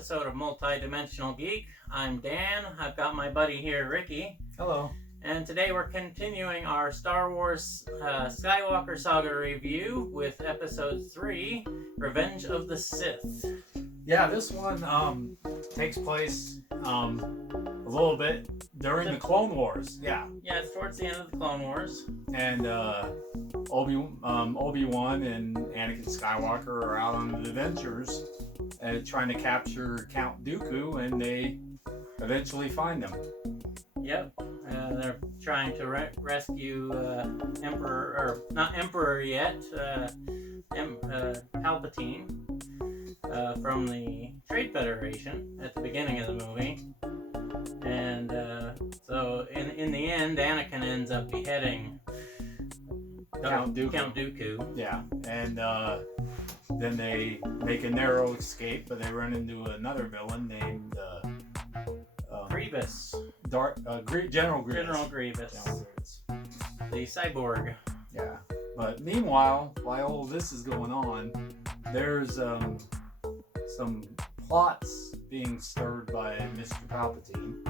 episode of Multi-Dimensional Geek. I'm Dan. I've got my buddy here, Ricky. Hello. And today we're continuing our Star Wars Skywalker Saga review with Episode 3, Revenge of the Sith. Yeah, this one takes place a little bit during the Clone Wars. Yeah, it's towards the end of the Clone Wars. And Obi-Wan and Anakin Skywalker are out on adventures trying to capture Count Dooku, and they eventually find him. Yep. They're trying to rescue Emperor, or not Emperor yet, Palpatine from the Trade Federation at the beginning of the movie. And so in the end, Anakin ends up beheading Count Dooku. Yeah, and then they make a narrow escape, but they run into another villain named Grievous. General Grievous. General Grievous. The cyborg. Yeah, but meanwhile, while all this is going on, there's some plots being stirred by Mr. Palpatine.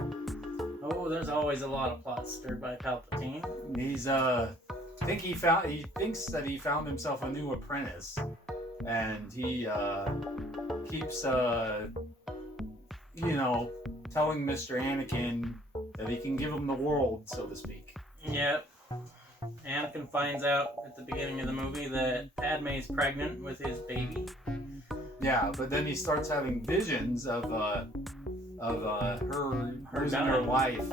Oh, there's always a lot of plots stirred by Palpatine. He's he thinks that he found himself a new apprentice, and he keeps telling Mr. Anakin that he can give him the world, so to speak. Yep. Anakin finds out at the beginning of the movie that Padme's pregnant with his baby. Yeah, but then he starts having visions of her losing her life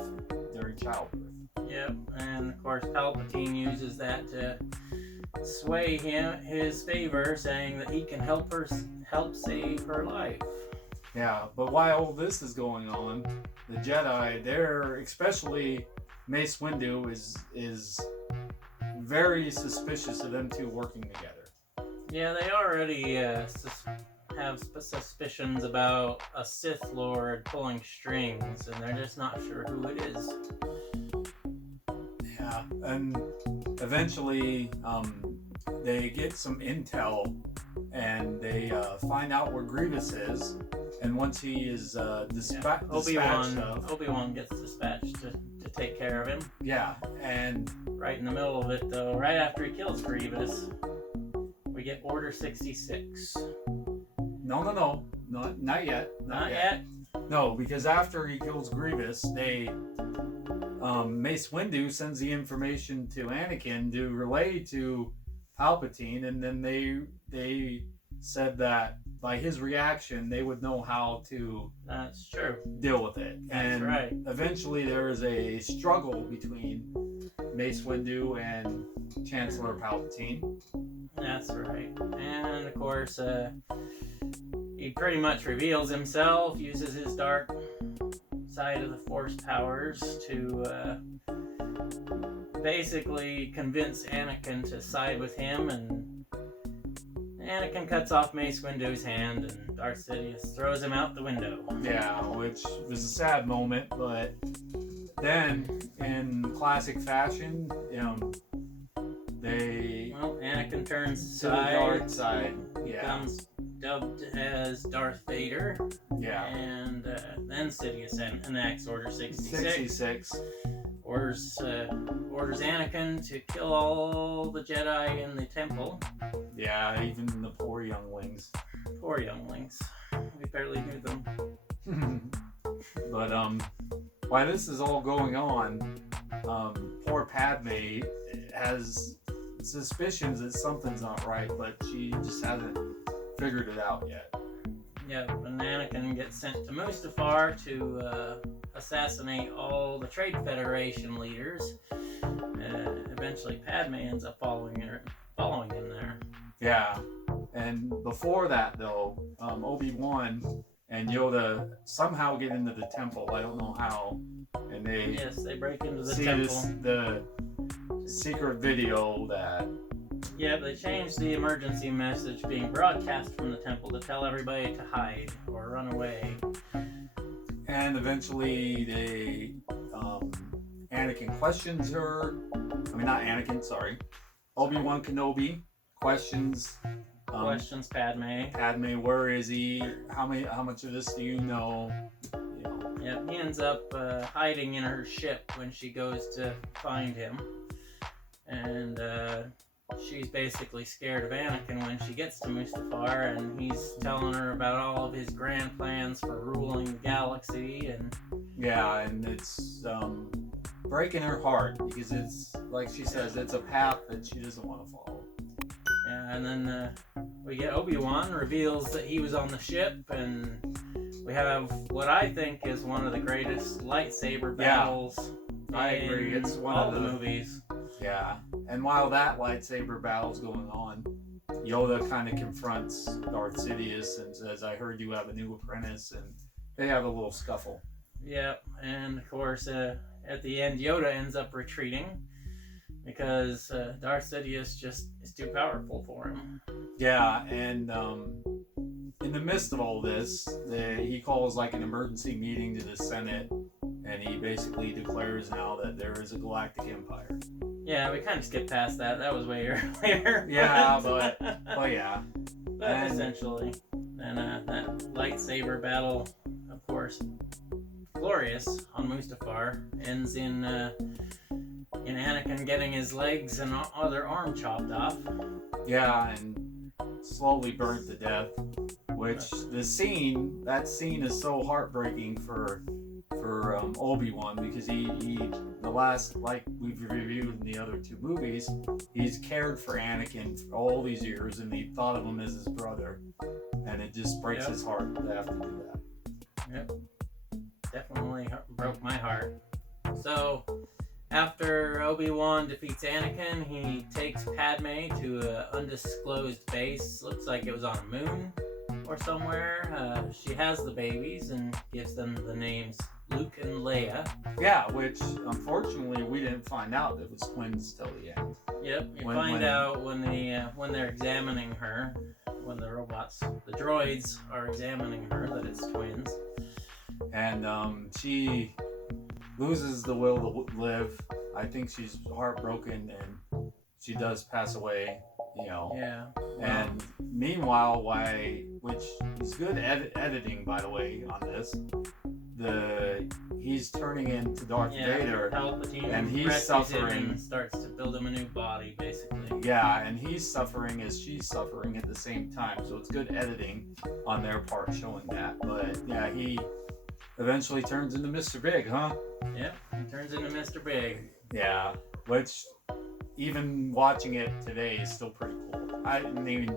during childbirth. Yep, and of course Palpatine uses that to sway his favor, saying that he can help save her life. Yeah, but while all this is going on, the Jedi, especially Mace Windu, is very suspicious of them two working together. Yeah, they already have suspicions about a Sith Lord pulling strings, and they're just not sure who it is. Yeah, and eventually they get some intel, and they find out where Grievous is, and once he is dispatched, Obi-Wan gets dispatched to take care of him. Yeah, and right in the middle of it, though, right after he kills Grievous, we get Order 66. No, not yet. Not yet? No, because after he kills Grievous, Mace Windu sends the information to Anakin to relay to Palpatine, and then they said that by his reaction, they would know how to That's true. deal with it. That's right. Eventually, there is a struggle between Mace Windu and Chancellor Palpatine. That's right. And of course, he pretty much reveals himself, uses his dark side of the Force powers to basically convince Anakin to side with him, and Anakin cuts off Mace Windu's hand, and Darth Sidious throws him out the window. Yeah, which was a sad moment, but then, in classic fashion, Anakin turns to the dark side. Becomes dubbed as Darth Vader. Yeah. And then Sidious enacts Order 66. Orders Anakin to kill all the Jedi in the temple. Yeah, even the poor younglings. Poor younglings. We barely knew them. But while this is all going on, poor Padme has suspicions that something's not right, but she just hasn't figured it out yet. Yeah, and Anakin gets sent to Mustafar to assassinate all the Trade Federation leaders. Eventually, Padme ends up following him there. Yeah, and before that, though, Obi-Wan and Yoda somehow get into the temple. I don't know how, and they break into the temple. temple. The secret video that. Yeah, they changed the emergency message being broadcast from the temple to tell everybody to hide or run away. And eventually Anakin questions her. I mean, not Anakin, sorry. Obi-Wan Kenobi questions Questions Padme. Padme, where is he? How much of this do you know? You know. Yeah, he ends up hiding in her ship when she goes to find him. And she's basically scared of Anakin when she gets to Mustafar, and he's telling her about all of his grand plans for ruling the galaxy. And yeah, and it's breaking her heart because it's, like she says, it's a path that she doesn't want to follow. Yeah, and then we get Obi-Wan reveals that he was on the ship, and we have what I think is one of the greatest lightsaber battles. I agree. It's one all of the movies. Yeah, and while that lightsaber battle's going on, Yoda kind of confronts Darth Sidious and says, "I heard you have a new apprentice," and they have a little scuffle. Yep, and of course, at the end, Yoda ends up retreating because Darth Sidious just is too powerful for him. Yeah, and in the midst of all this, he calls like an emergency meeting to the Senate, and he basically declares now that there is a galactic empire. Yeah, we kind of skipped past that. That was way earlier. Yeah, but yeah. But essentially, and that lightsaber battle, of course, glorious on Mustafar, ends in Anakin getting his legs and other arm chopped off. Yeah, and slowly burnt to death. Which that scene is so heartbreaking for Obi-Wan, because he the last, like we've reviewed in the other two movies, he's cared for Anakin for all these years and he thought of him as his brother, and it just breaks his heart to have to do that. Yep, definitely broke my heart. So after Obi-Wan defeats Anakin, he takes Padme to an undisclosed base. Looks like it was on a moon or somewhere. She has the babies and gives them the names Luke and Leia. Yeah, which unfortunately we didn't find out it was twins till the end. Yep, you find out when they're examining her, when the droids are examining her, that it's twins. And she loses the will to live. I think she's heartbroken, and she does pass away. You know. Yeah. And meanwhile, which is good editing, by the way, on this, he's turning into Darth Vader, Palpatine, and he's suffering. And starts to build him a new body, basically. Yeah, and he's suffering as she's suffering at the same time. So it's good editing on their part showing that. But yeah, he eventually turns into Mr. Big, huh? Yep, he turns into Mr. Big. Yeah, which even watching it today is still pretty cool. I mean,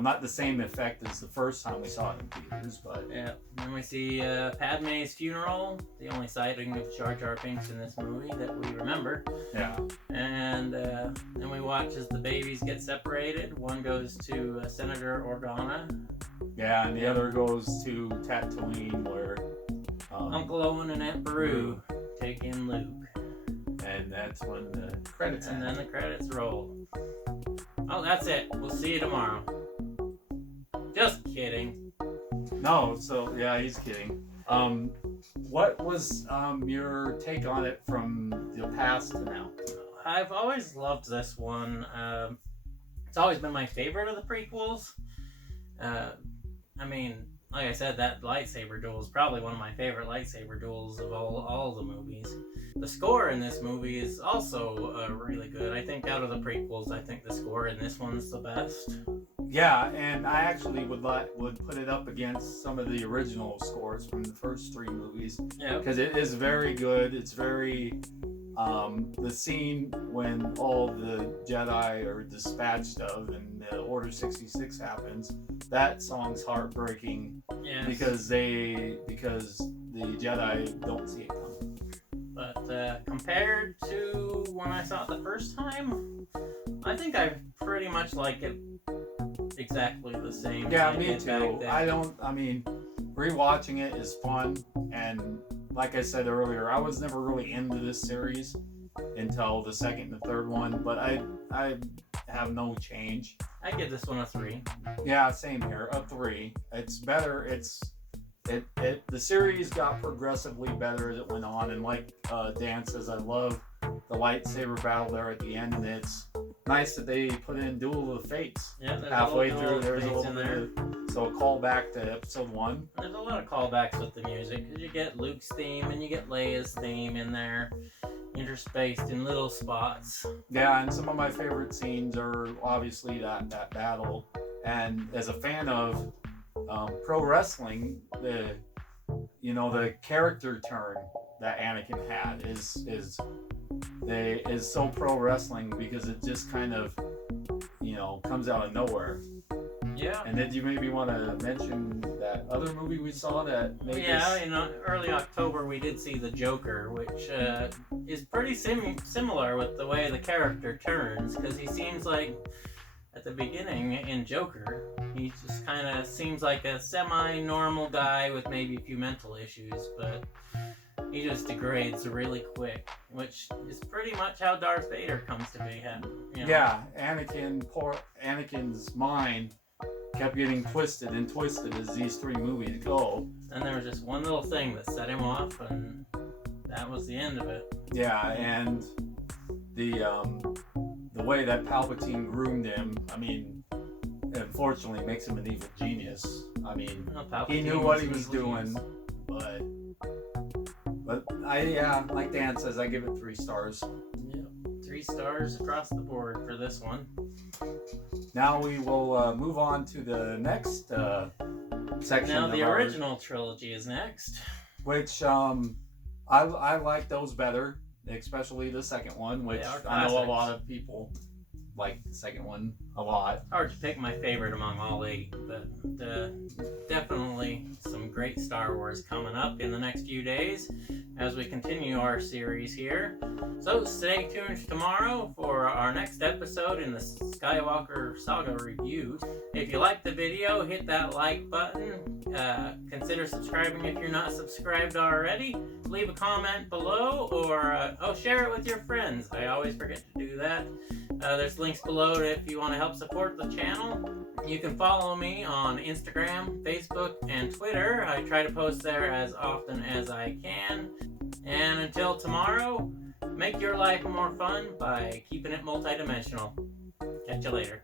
not the same effect as the first time we saw it in theaters, but yeah. Then we see Padme's funeral, the only sighting of Jar Jar Binks in this movie that we remember. Yeah. And then we watch as the babies get separated. One goes to Senator Organa. Yeah, and the other goes to Tatooine, where Uncle Owen and Aunt Beru take in Luke. And that's when the credits end. And then the credits roll. Oh, that's it. We'll see you tomorrow. Just kidding. No, so yeah, he's kidding. What was your take on it from the past to now? I've always loved this one. It's always been my favorite of the prequels. I mean, like I said, that lightsaber duel is probably one of my favorite lightsaber duels of all the movies. The score in this movie is also really good. I think out of the prequels, I think the score in this one's the best. Yeah, and I actually would put it up against some of the original scores from the first three movies. Yeah. Because it is very good. It's very the scene when all the Jedi are dispatched of and Order 66 happens. That song's heartbreaking. Yes. Because the Jedi don't see it coming. But compared to when I saw it the first time, I think I pretty much like it exactly the same. Yeah, me too. Rewatching it is fun, and like I said earlier, I was never really into this series until the second and the third one, but I have no change. I give this one a 3. Yeah, same here, a 3. It's better. The series got progressively better as it went on, and like Dan says, I love the lightsaber battle there at the end, and nice that they put in Duel of the Fates. Yeah, there's Halfway a little through, Duel there's of a Fates little in bit there. so a callback to episode 1. There's a lot of callbacks with the music, because you get Luke's theme and you get Leia's theme in there, interspaced in little spots. Yeah, and some of my favorite scenes are obviously that battle. And as a fan of pro wrestling, the character turn that Anakin had is so pro wrestling, because it just kind of comes out of nowhere. Yeah. And then you maybe want to mention that other movie we saw that made this... in early October we did see The Joker, which is pretty similar with the way the character turns, because he seems like, at the beginning in Joker, he just kind of seems like a semi-normal guy with maybe a few mental issues, but he just degrades really quick, which is pretty much how Darth Vader comes to be. Yeah, Anakin's mind kept getting twisted and twisted as these 3 movies go. And there was just one little thing that set him off, and that was the end of it. Yeah, and the way that Palpatine groomed him, I mean, unfortunately makes him an evil genius. I mean, he knew what he was doing, but like Dan says, I give it 3 stars. Yep, 3 stars across the board for this one. Now we will move on to the next section. Now the original trilogy is next, which I like those better, especially the second one, which I know a lot of people like the second one a lot. Hard to pick my favorite among all 8, but definitely some great Star Wars coming up in the next few days as we continue our series here. So stay tuned tomorrow for our next episode in the Skywalker Saga review. If you like the video, hit that like button. Consider subscribing if you're not subscribed already. Leave a comment below, or share it with your friends. I always forget to do that. There's links below if you want to help support the channel. You can follow me on Instagram, Facebook, and Twitter. I try to post there as often as I can. And until tomorrow, make your life more fun by keeping it multidimensional. Catch you later.